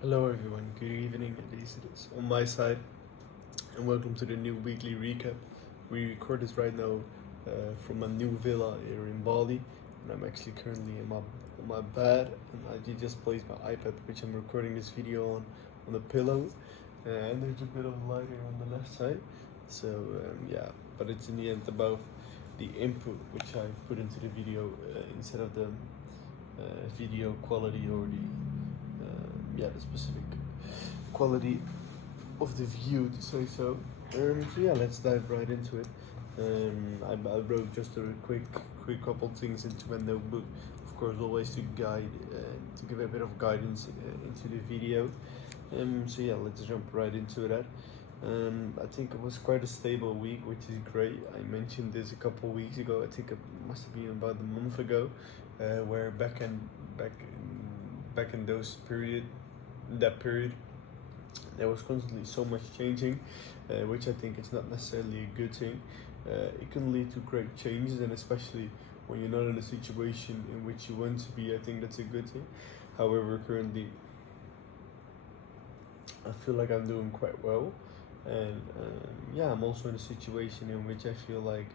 Hello everyone, good evening at least it is on my side, and welcome to the new weekly recap. We record this right now from a new villa here in Bali, and I'm actually currently in my bed, and I just placed my iPad, which I'm recording this video on a pillow, and there's a bit of light here on the left side. So yeah, but it's in the end about the input which I put into the video instead of the video quality or the specific quality of the view to say so. So yeah, let's dive right into it. I wrote just a quick couple things into my notebook. Of course, always to guide, to give a bit of guidance into the video. So yeah, let's jump right into that. I think it was quite a stable week, which is great. I mentioned this a couple weeks ago. I think it must have been about a month ago, where back in that period, there was constantly so much changing, which I think is not necessarily a good thing. It can lead to great changes, and especially when you're not in a situation in which you want to be, I think that's a good thing. However, currently, I feel like I'm doing quite well, and yeah, I'm also in a situation in which I feel like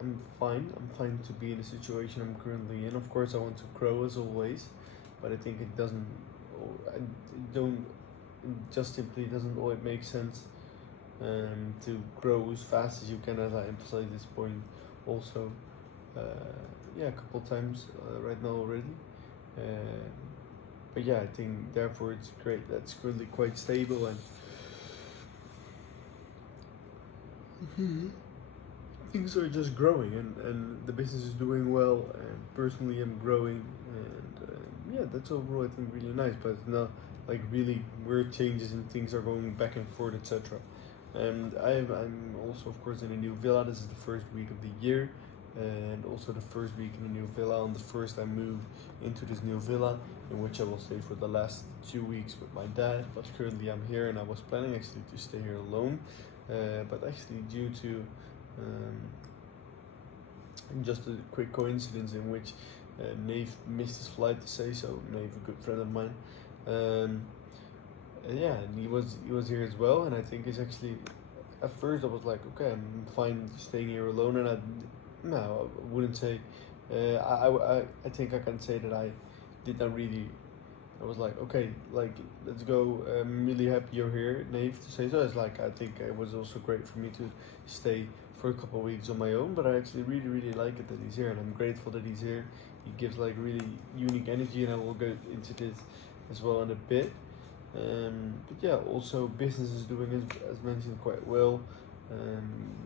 I'm fine. I'm fine to be in the situation I'm currently in. Of course, I want to grow as always, but I think it doesn't. I don't just simply doesn't always make sense to grow as fast as you can, as I emphasize this point also uh, yeah, a couple times right now already. Uh, but yeah, I think therefore it's great that's currently quite stable, and things are just growing, and the business is doing well, and personally I'm growing, and yeah, that's overall I think really nice, but it's not like really weird changes and things are going back and forth, etc. And I'm also, of course, in a new villa. This is the first week of the year, and also the first week in a new villa. On the first, I moved into this new villa, in which I will stay for the last 2 weeks with my dad. But currently, I'm here, and I was planning actually to stay here alone. But actually, due to just a quick coincidence in which Nave missed his flight, to say so. Nave, a good friend of mine. Um, yeah, and he was here as well, and I think it's actually at first I was like, okay, I'm fine staying here alone, and no, I wouldn't say. I think I can say that I did not really. I was like, okay, like let's go. I'm really happy you're here, Nave, to say so. It's like I think it was also great for me to stay for a couple of weeks on my own, but I actually really like it that he's here, and I'm grateful that he's here. He gives like really unique energy, and I will go into this as well in a bit. But yeah, also business is doing as mentioned quite well.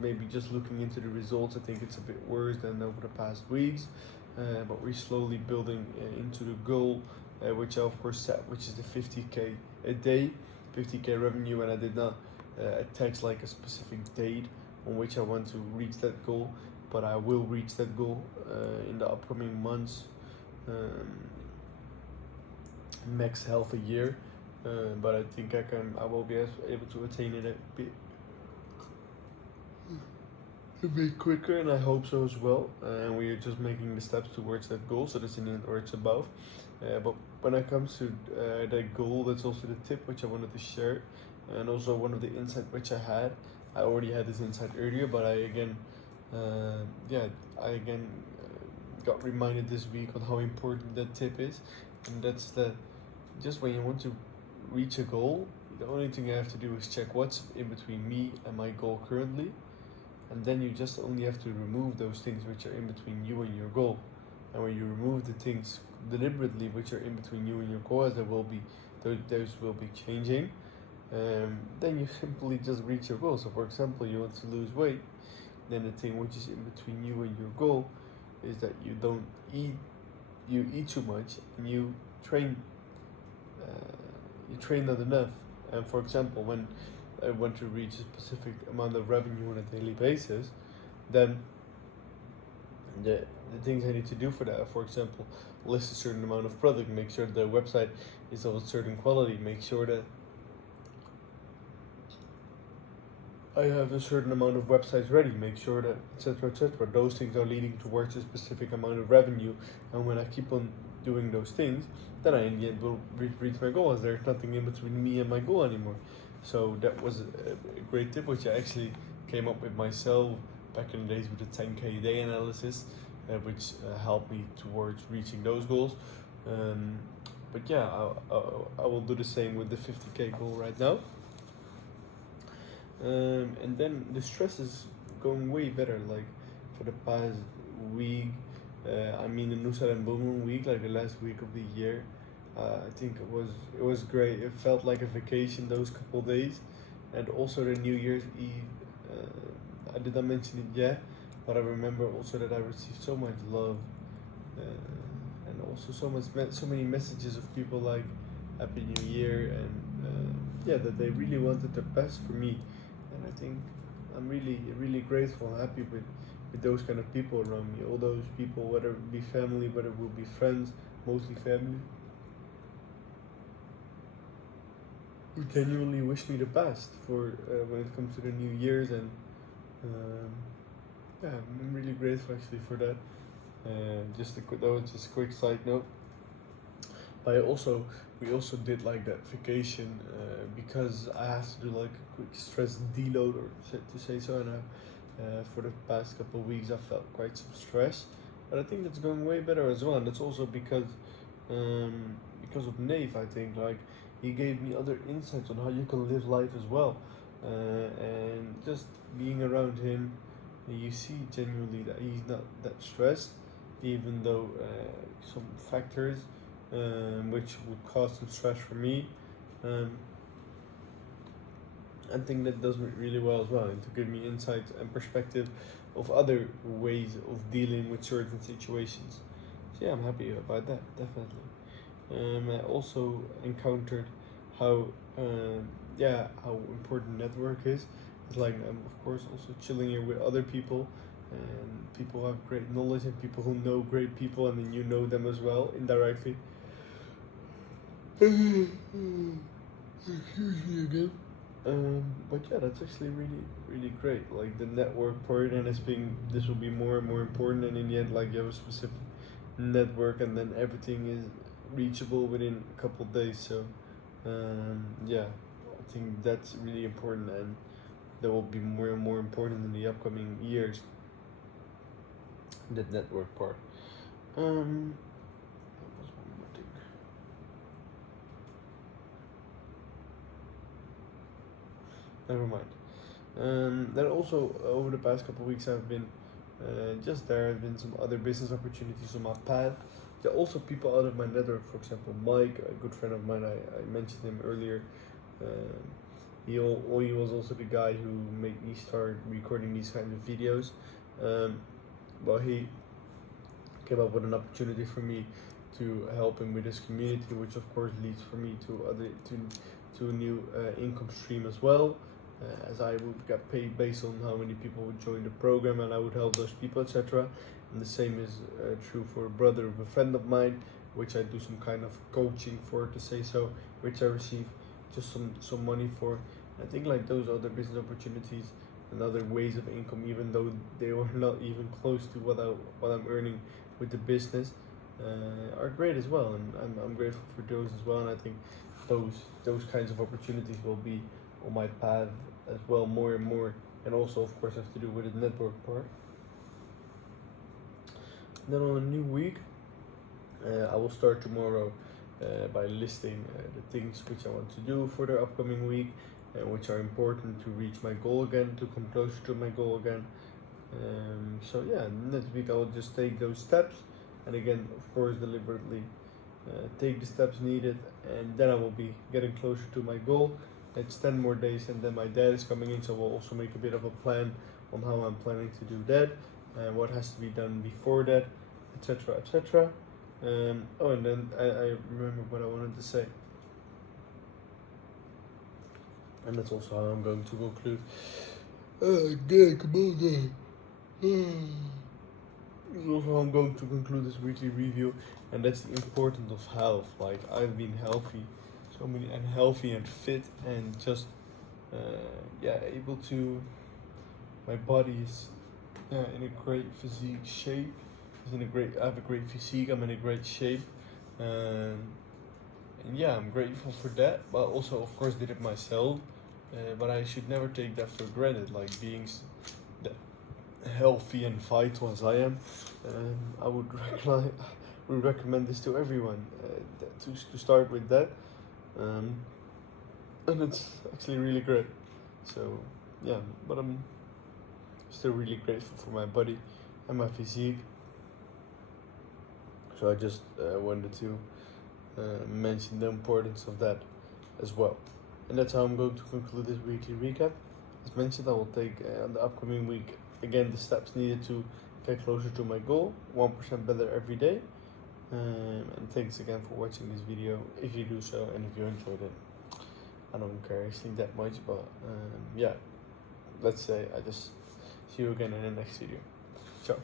Maybe just looking into the results, I think it's a bit worse than over the past weeks. But we're slowly building into the goal, which I of course set, which is the 50k a day, 50k revenue, and I did not attach like a specific date on which I want to reach that goal, but I will reach that goal in the upcoming months. Um, Max half a year, but I think I will be able to attain it a bit quicker, and I hope so as well. And we are just making the steps towards that goal, so that's in it or it's above. But when it comes to that goal, that's also the tip which I wanted to share, and also one of the insight which I had. I already had this insight earlier, but I again got reminded this week on how important that tip is, and that's that just when you want to reach a goal, the only thing you have to do is check what's in between me and my goal currently, and then you just only have to remove those things which are in between you and your goal. And when you remove the things deliberately which are in between you and your goal, as there will be, those will be changing. Then you simply just reach your goal. So, for example, you want to lose weight, then the thing which is in between you and your goal is that you don't eat, you eat too much, and train you train not enough. And for example, when I want to reach a specific amount of revenue on a daily basis, then the things I need to do for that, for example, list a certain amount of product, make sure the website is of a certain quality, make sure that I have a certain amount of websites ready, make sure that etc. Those things are leading towards a specific amount of revenue, and when I keep on doing those things, then I in the end will reach my goal, as there's nothing in between me and my goal anymore. So that was a great tip, which I actually came up with myself back in the days with the 10K day analysis, which helped me towards reaching those goals. But yeah, I will do the same with the 50K goal right now. And then the stress is going way better. Like for the past week, the Nusa and Bowman week, like the last week of the year, I think it was great. It felt like a vacation those couple days, and also the New Year's Eve. I did not mention it yet, but I remember also that I received so much love, and also so many messages of people like Happy New Year, and that they really wanted the best for me, and I think I'm really grateful and happy with those kind of people around me. All those people, whether it be family, whether it will be friends, mostly family, who genuinely wish me the best for when it comes to the New Year's, and I'm really grateful actually for that. Just a quick side note. But we also did like that vacation because I had to do like a quick stress deload, or to say so, and for the past couple of weeks I felt quite some stress, but I think that's going way better as well, and that's also because of Nave. I think like he gave me other insights on how you can live life as well, and just being around him, you see genuinely that he's not that stressed, even though some factors which would cause some stress for me. I think that does me really well as well, and to give me insight and perspective of other ways of dealing with certain situations. So yeah, I'm happy about that, definitely. I also encountered how how important network is. It's like I'm of course also chilling here with other people, and people have great knowledge, and people who know great people, and then you know them as well indirectly. Excuse me again. But yeah, that's actually really great. Like the network part, and this will be more and more important. And in the end, like you have a specific network, and then everything is reachable within a couple of days. So I think that's really important, and that will be more and more important in the upcoming years. That network part. That was one more thing. Never mind. Then also over the past couple of weeks, I've been there have been some other business opportunities on my path. There are also people out of my network, for example, Mike, a good friend of mine. I mentioned him earlier. He was also the guy who made me start recording these kinds of videos. He came up with an opportunity for me to help him with his community, which of course leads for me to a new income stream as well, as I would get paid based on how many people would join the program, and I would help those people, etc. And the same is true for a brother of a friend of mine, which I do some kind of coaching for, to say so, which I receive just some money for. I think like those other business opportunities and other ways of income, even though they were not even close to what I'm earning with the business, are great as well, and I'm grateful for those as well. And I think those kinds of opportunities will be on my path as well, more and more, and also of course have to do with the network part. Then on a new week, I will start tomorrow by listing the things which I want to do for the upcoming week, which are important to reach my goal again, to come closer to my goal again. Next week I will just take those steps, and again, of course, deliberately take the steps needed, and then I will be getting closer to my goal. It's 10 more days, and then my dad is coming in, so we'll also make a bit of a plan on how I'm planning to do that, and what has to be done before that, etc., etc. And then I remember what I wanted to say, and that's also how I'm going to conclude. Come on, guy. This is also how I'm going to conclude this weekly review, and that's the importance of health. Like I've been healthy, healthy and fit, and just able to. My body is in a great physique shape. I have a great physique. I'm in a great shape. And yeah, I'm grateful for that, but also of course did it myself. But I should never take that for granted. Like being the healthy and vital as I am, I would recommend this to everyone. To start with that, um, and it's actually really great. So yeah, but I'm still really grateful for my body and my physique. So I just wanted to mention the importance of that as well. And that's how I'm going to conclude this weekly recap. As mentioned, I will take on the upcoming week again the steps needed to get closer to my goal, 1% better every day. And thanks again for watching this video if you do so and if you enjoyed it. I don't care actually that much, but yeah, let's say I just see you again in the next video. Ciao.